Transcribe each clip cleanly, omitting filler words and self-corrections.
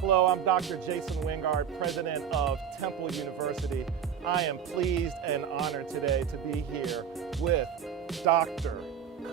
Hello, I'm Dr. Jason Wingard, President of Temple University. I am pleased and honored today to be here with Dr.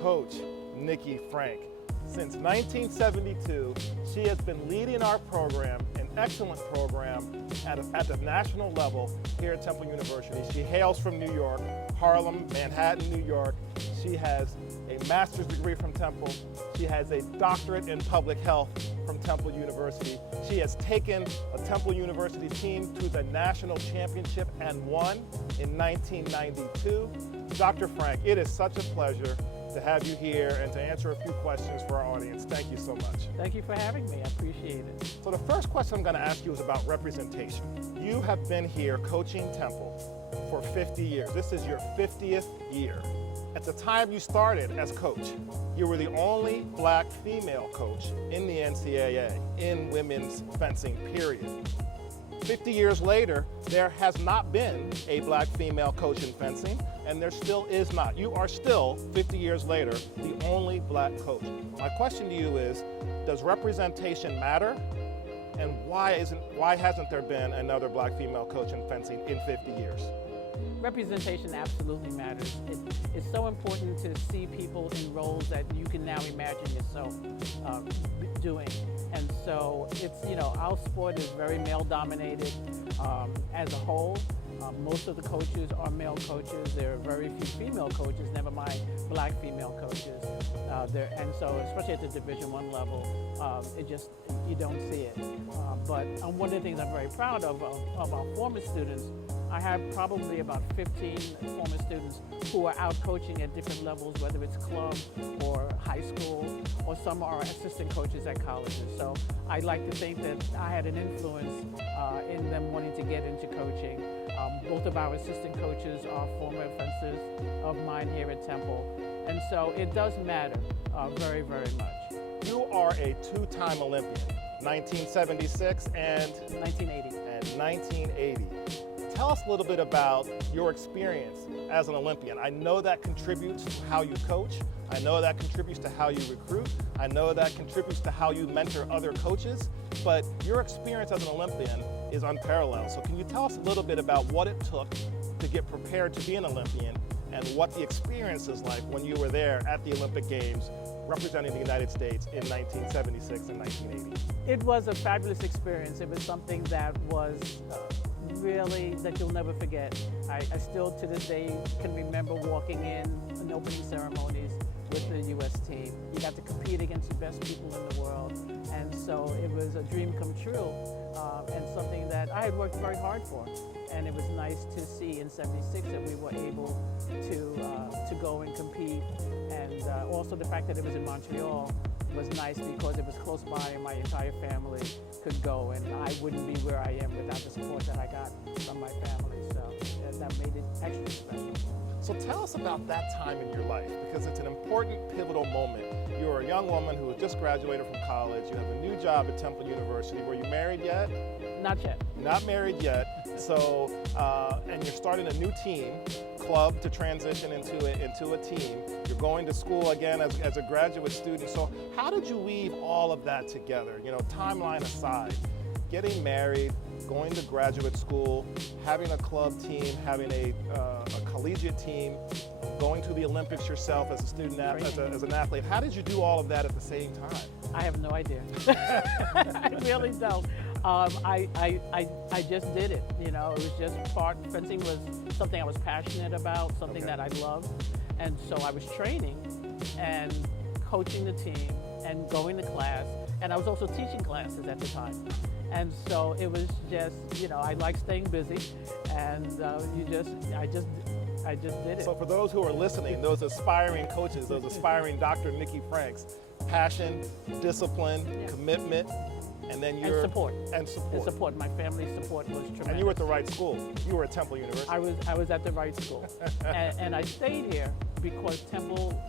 Coach Nikki Franke. Since 1972, she has been leading our program, an excellent program at the national level here at Temple University. She hails from New York, Harlem, Manhattan, New York. She has a master's degree from Temple. She has a doctorate in public health from Temple University. She has taken a Temple University team to the national championship and won in 1992. Dr. Franke, it is such a pleasure to have you here and to answer a few questions for our audience. Thank you so much. Thank you for having me. I appreciate it. So the first question I'm going to ask you is about representation. You have been here coaching Temple for 50 years. This is your 50th year. At the time you started as coach, you were the only black female coach in the NCAA in women's fencing, period. 50 years later, there has not been a black female coach in fencing, and there still is not. You are still, 50 years later, the only black coach. My question to you is, does representation matter? And why hasn't there been another black female coach in fencing in 50 years? Representation absolutely matters. It's so important to see people in roles that you can now imagine yourself doing. And so it's, our sport is very male dominated as a whole. Most of the coaches are male coaches. There are very few female coaches, never mind black female coaches. And so especially at the Division I level, you don't see it. But one of the things I'm very proud of our former students, I have probably about 15 former students who are out coaching at different levels, whether it's club or high school, or some are assistant coaches at colleges. So I like to think that I had an influence in them wanting to get into coaching. Both of our assistant coaches are former fencers of mine here at Temple. And so it does matter very, very much. You are a two-time Olympian, 1976 and 1980. And 1980. Tell us a little bit about your experience as an Olympian. I know that contributes to how you coach. I know that contributes to how you recruit. I know that contributes to how you mentor other coaches. But your experience as an Olympian is unparalleled. So can you tell us a little bit about what it took to get prepared to be an Olympian and what the experience is like when you were there at the Olympic Games representing the United States in 1976 and 1980? It was a fabulous experience. It was something that was really that you'll never forget. I still to this day can remember walking in opening ceremonies with the U.S. team. You got to compete against the best people in the world, and so it was a dream come true, and something that I had worked very hard for. And it was nice to see in '76 that we were able to go and compete, and also the fact that it was in Montreal was nice because it was close by and my entire family could go, and I wouldn't be where I am without the support that I got from my family. So that made it extra special. So tell us about that time in your life, because it's an important, pivotal moment. You're a young woman who has just graduated from college. You have a new job at Temple University. Were you married yet? Not yet. Not married yet. So, and you're starting a new team, club to transition into a team. You're going to school again as a graduate student. So how did you weave all of that together? Timeline aside, getting married, going to graduate school, having a club team, having a collegiate team, going to the Olympics yourself as a student, as an athlete. How did you do all of that at the same time? I have no idea. I really don't. I just did it. It was just fencing was something I was passionate about, something that I loved. And so I was training and coaching the team and going to class. And I was also teaching classes at the time. And so it was just, I like staying busy, and I just did it. So for those who are listening, those aspiring coaches, those aspiring Dr. Nikki Frankes, passion, discipline, commitment, and then and support. And support. My family's support was tremendous. And you were at the right school. You were at Temple University. I was at the right school. and I stayed here because Temple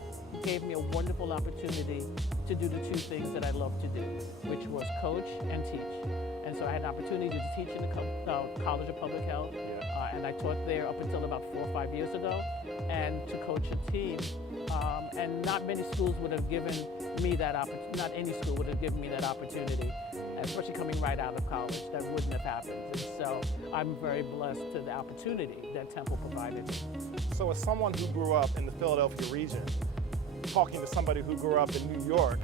gave me a wonderful opportunity to do the two things that I love to do, which was coach and teach. And so I had an opportunity to teach in the College of Public Health, and I taught there up until about 4 or 5 years ago, and to coach a team. And not many schools would have given me that opportunity, not any school would have given me that opportunity, especially coming right out of college. That wouldn't have happened. And so I'm very blessed to the opportunity that Temple provided me. So as someone who grew up in the Philadelphia region, talking to somebody who grew up in New York,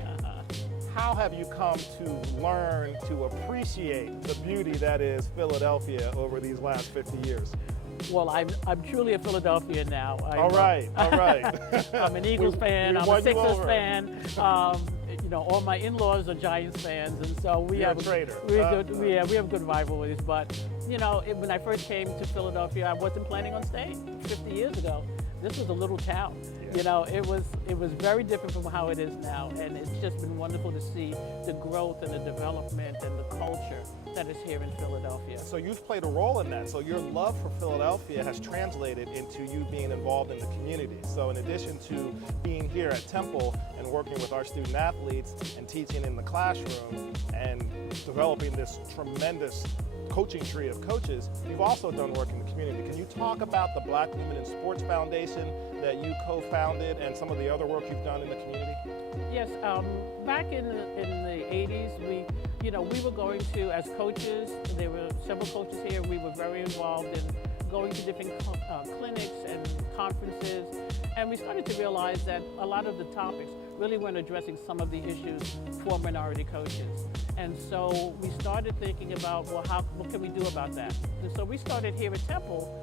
how have you come to learn to appreciate the beauty that is Philadelphia over these last 50 years? Well, I'm truly a Philadelphian now. All right. I'm an Eagles fan. I'm a Sixers fan. All my in-laws are Giants fans, and so we have good rivalries. But when I first came to Philadelphia, I wasn't planning on staying. 50 years ago, this was a little town. It was very different from how it is now, and it's just been wonderful to see the growth and the development and the culture that is here in Philadelphia. So you've played a role in that. So your love for Philadelphia has translated into you being involved in the community. So in addition to being here at Temple and working with our student athletes and teaching in the classroom and developing this tremendous coaching tree of coaches, you've also done work in the community. Can you talk about the Black Women in Sports Foundation that you co-founded and some of the other work you've done in the community? Yes, back in the 80s, we were going to, as coaches, there were several coaches here, we were very involved in going to different clinics and conferences, and we started to realize that a lot of the topics really weren't addressing some of the issues for minority coaches. And so we started thinking about, well, what can we do about that? And so we started here at Temple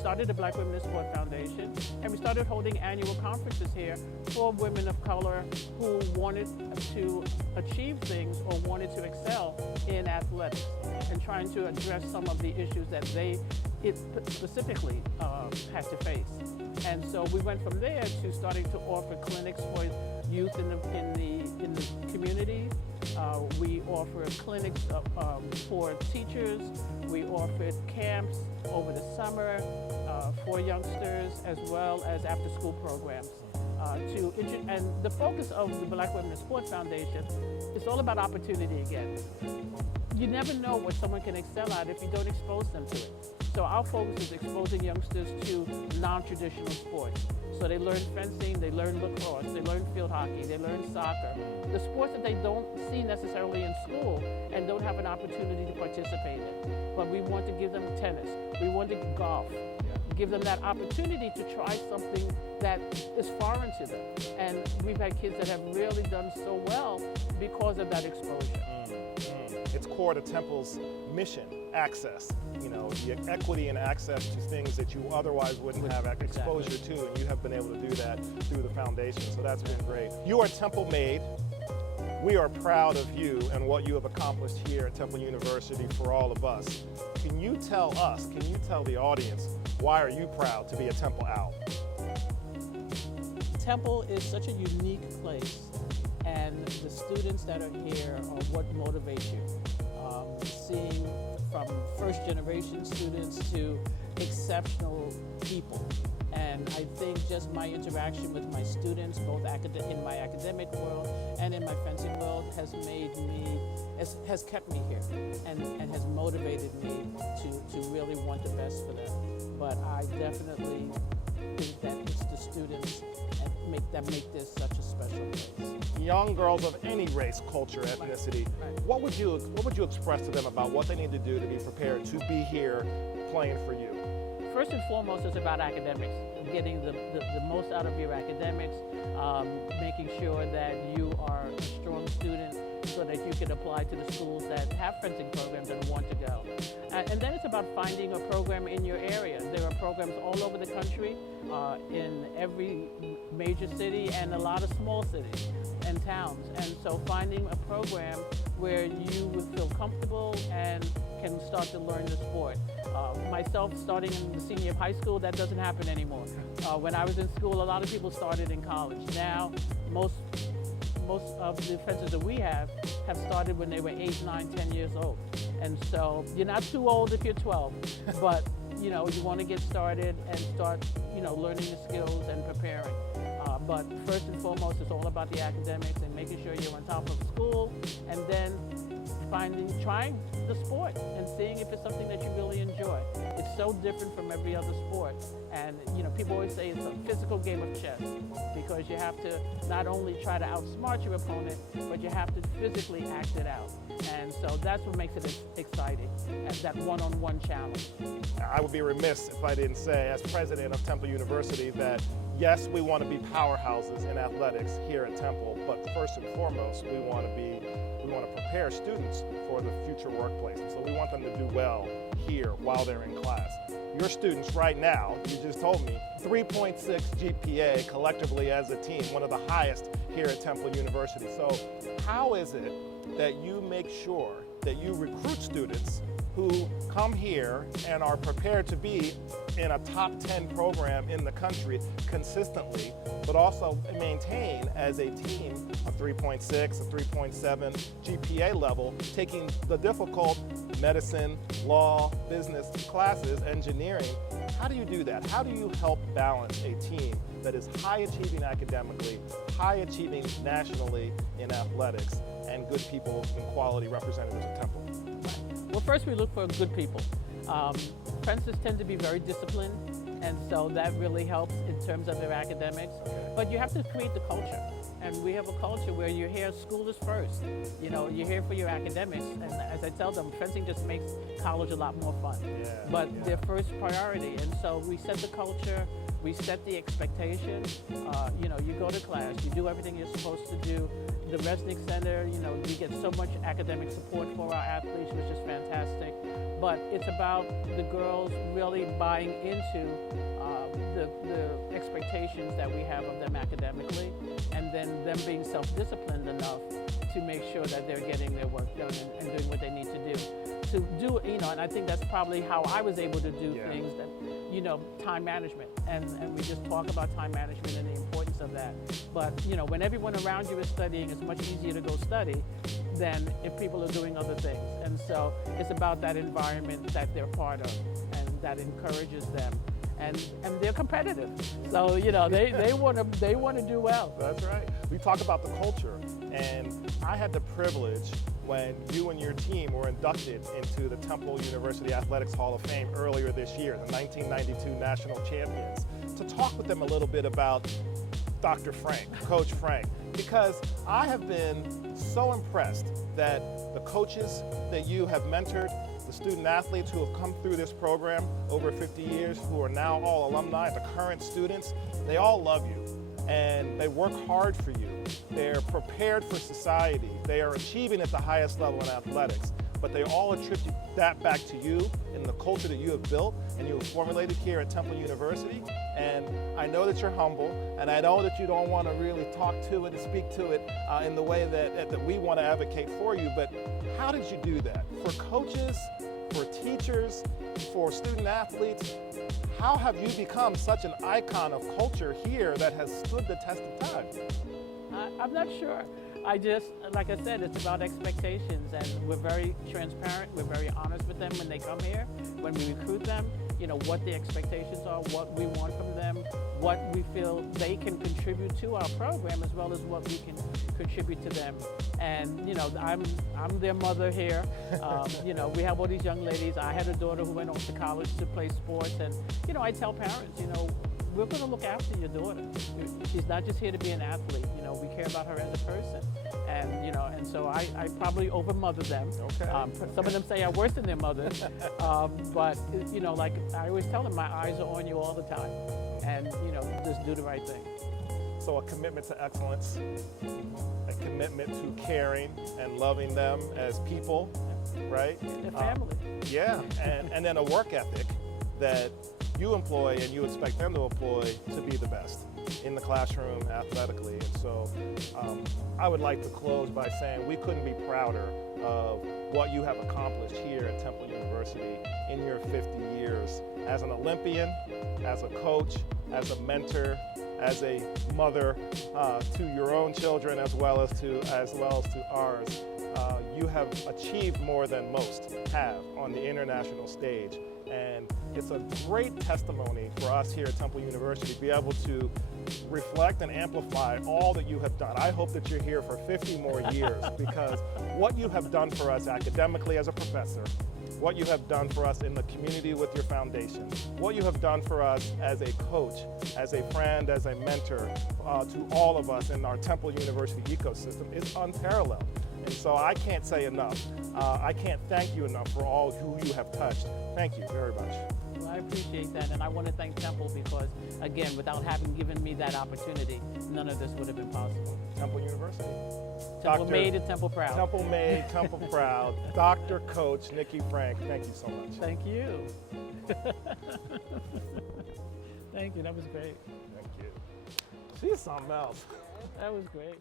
started the Black Women in Sport Foundation, and we started holding annual conferences here for women of color who wanted to achieve things or wanted to excel in athletics, and trying to address some of the issues that they specifically had to face. And so we went from there to starting to offer clinics for youth in the community. We offer clinics for teachers. We offered camps over the summer for youngsters, as well as after-school programs. And the focus of the Black Women in Sport Foundation is all about opportunity again. You never know what someone can excel at if you don't expose them to it. So our focus is exposing youngsters to non-traditional sports. So they learn fencing, they learn lacrosse, they learn field hockey, they learn soccer. The sports that they don't see necessarily in school and don't have an opportunity to participate in. But we want to give them tennis, we want to golf, give them that opportunity to try something that is foreign to them. And we've had kids that have really done so well because of that exposure. It's core to Temple's mission, access. The equity and access to things that you otherwise wouldn't have exposure to, and you have been able to do that through the foundation, so that's been great. You are Temple made. We are proud of you and what you have accomplished here at Temple University for all of us. Can you tell the audience, why are you proud to be a Temple Owl? Temple is such a unique place, and the students that are here are what motivates you. Seeing from first-generation students to exceptional people. And I think just my interaction with my students, both in my academic world and in my fencing world, has kept me here and has motivated me to really want the best for them. But I definitely think that it's the students that make this such a special place. Young girls of any race, culture, ethnicity, right. What would you express to them about what they need to do to be prepared to be here playing for you? First and foremost, it's about academics, getting the most out of your academics, making sure that you are a strong student so that you can apply to the schools that have fencing programs and want to go. And then it's about finding a program in your area. There are programs all over the country, in every major city and a lot of small cities and towns. And so finding a program where you would feel comfortable and can start to learn the sport. Myself, starting in the senior of high school, that doesn't happen anymore. When I was in school, a lot of people started in college. Now, most of the fencers that we have started when they were 8, 9, 10 years old. And so you're not too old if you're 12, but you want to get started and start, learning the skills and preparing. But first and foremost, it's all about the academics and making sure you're on top of school, and then trying the sport and seeing if it's something that you really enjoy. It's so different from every other sport. And people always say it's a physical game of chess, because you have to not only try to outsmart your opponent, but you have to physically act it out. And so that's what makes it exciting, that one-on-one challenge. I would be remiss if I didn't say, as president of Temple University, that yes, we want to be powerhouses in athletics here at Temple, but first and foremost, we want to prepare students for the future workplace. And so we want them to do well here while they're in class. Your students right now, you just told me, 3.6 GPA collectively as a team, one of the highest here at Temple University. So how is it that you make sure that you recruit students who come here and are prepared to be in a top 10 program in the country consistently, but also maintain as a team a 3.6, a 3.7 GPA level, taking the difficult medicine, law, business classes, engineering? How do you do that? How do you help balance a team that is high achieving academically, high achieving nationally in athletics, and good people and quality representatives of Temple? Well, first we look for good people. Apprentices tend to be very disciplined, and so that really helps in terms of their academics. But you have to create the culture. And we have a culture where you're here, school is first. You're here for your academics. And as I tell them, fencing just makes college a lot more fun. But they're first priority. And so we set the culture, we set the expectation. You go to class, you do everything you're supposed to do. The Resnick Center, we get so much academic support for our athletes, which is fantastic. But it's about the girls really buying into the expectations that we have of them academically, and then them being self-disciplined enough to make sure that they're getting their work done and doing what they need to do. And I think that's probably how I was able to do things that, time management. And we just talk about time management and the importance of that. But, when everyone around you is studying, it's much easier to go study than if people are doing other things. And so it's about that environment that they're part of and that encourages them. And they're competitive, so they want to do well. That's right. We talk about the culture, and I had the privilege when you and your team were inducted into the Temple University Athletics Hall of Fame earlier this year, the 1992 national champions, to talk with them a little bit about Dr. Franke, Coach Franke, because I have been so impressed that the coaches that you have mentored, the student athletes who have come through this program over 50 years, who are now all alumni, the current students, they all love you and they work hard for you. They're prepared for society. They are achieving at the highest level in athletics, but they all attribute that back to you and the culture that you have built and you have formulated here at Temple University. And I know that you're humble, and I know that you don't want to really talk to it and speak to it in the way that we want to advocate for you, but how did you do that? For coaches, for teachers, for student athletes, how have you become such an icon of culture here that has stood the test of time? I'm not sure. Like I said, it's about expectations, and we're very transparent, we're very honest with them when they come here, when we recruit them, what the expectations are, what we want from them, what we feel they can contribute to our program, as well as what we can contribute to them. And, I'm their mother here. We have all these young ladies. I had a daughter who went off to college to play sports, and, I tell parents, we're going to look after your daughter. She's not just here to be an athlete. We care about her as a person. And, and so I probably over-mother them. Some of them say I'm worse than their mothers. But, like I always tell them, my eyes are on you all the time. And, just do the right thing. So a commitment to excellence, a commitment to caring and loving them as people, right? Their family. And then a work ethic that you employ and you expect them to employ to be the best in the classroom athletically. And so I would like to close by saying we couldn't be prouder of what you have accomplished here at Temple University in your 50 years as an Olympian, as a coach, as a mentor, as a mother to your own children as well as to ours. You have achieved more than most have on the international stage, and It's a great testimony for us here at Temple University to be able to reflect and amplify all that you have done. I hope that you're here for 50 more years because what you have done for us academically as a professor, what you have done for us in the community with your foundation, what you have done for us as a coach, as a friend, as a mentor to all of us in our Temple University ecosystem is unparalleled. And so I can't say enough. I can't thank you enough for all who you have touched. Thank you very much. Well, I appreciate that, and I want to thank Temple because, again, without having given me that opportunity, none of this would have been possible. Temple University. Temple made and Temple proud. Temple made, Temple proud. Dr. Coach Nikki Franke, thank you so much. Thank you. Thank you, that was great. Thank you. She's something else. That was great.